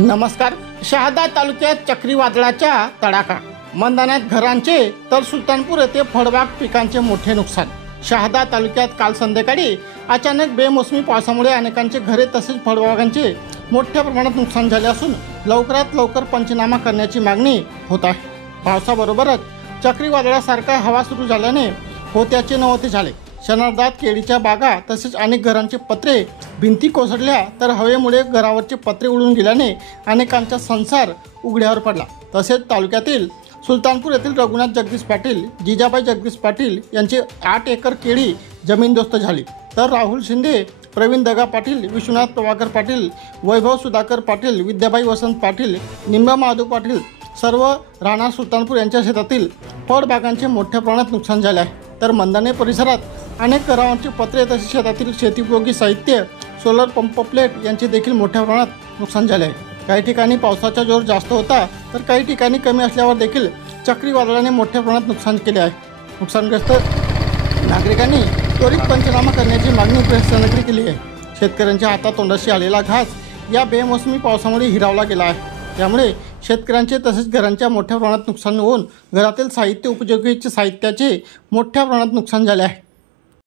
नमस्कार। शहादा तालुक्यात चक्रीवादळाचा तडाखा, मंदाण्यात घरांचे तर सुलतानपूर येथे फळबाग पिकांचे मोठे नुकसान। शहादा तालुक्यात काल संध्याकाळी अचानक बेमोसमी पावसामुळे अनेकांचे घरे तसेच फळबागांचे मोठ्या प्रमाणात नुकसान झाले असून लवकरात लवकर पंचनामा करण्याची मागणी होत आहे। पावसाबरोबरच चक्रीवादळासारखा हवा सुरू झाल्याने होत्याचे नव्हते झाले। शनारदात केळीच्या बागा तसेच अनेक घरांचे पत्रे भिंती कोसळल्या तर हवेमुळे घरावरचे पत्रे उडून गेल्याने अनेकांचा संसार उघड्यावर पडला। तसेच तालुक्यातील सुलतानपूर येथील रघुनाथ जगदीश पाटील, जिजाबाई जगदीश पाटील यांचे 8 एकर केळी जमीनदोस्त झाली, तर राहुल शिंदे, प्रवीण दगा पाटील, विश्वनाथ प्रभाकर पाटील, वैभव सुधाकर पाटील, विद्याबाई वसंत पाटील, निंबा महादेव पाटील सर्व राणा सुलतानपूर यांच्या शेतातील फळबागांचे मोठ्या प्रमाणात नुकसान झाले आहे। तर मंदाणे परिसरात अनेक घरांचे पत्रे तसेच शेतातील शेतीयोग्य साहित्य, सोलर पंप प्लेट यांचे देखील मोठ्या प्रमाणात नुकसान झाले आहे। काही ठिकाणी पावसाचा जोर जास्त होता तर काही ठिकाणी कमी असल्यावर देखील चक्रीवादळाने मोठ्या प्रमाणात नुकसान केले आहे। नुकसानग्रस्त नागरिकांनी त्वरित पंचनामा करण्याची मागणी प्रशासनाकडे केली आहे। शेतकऱ्यांच्या हातातोंडाशी आलेला घास या बेमोसमी पावसामुळे हिरावला गेला आहे। त्यामुळे शेतकऱ्यांचे तसेच घरांच्या मोठ्या प्रमाणात नुकसान होऊन घरातील साहित्य उपयोगीचे साहित्याचे मोठ्या प्रमाणात नुकसान झाले आहे।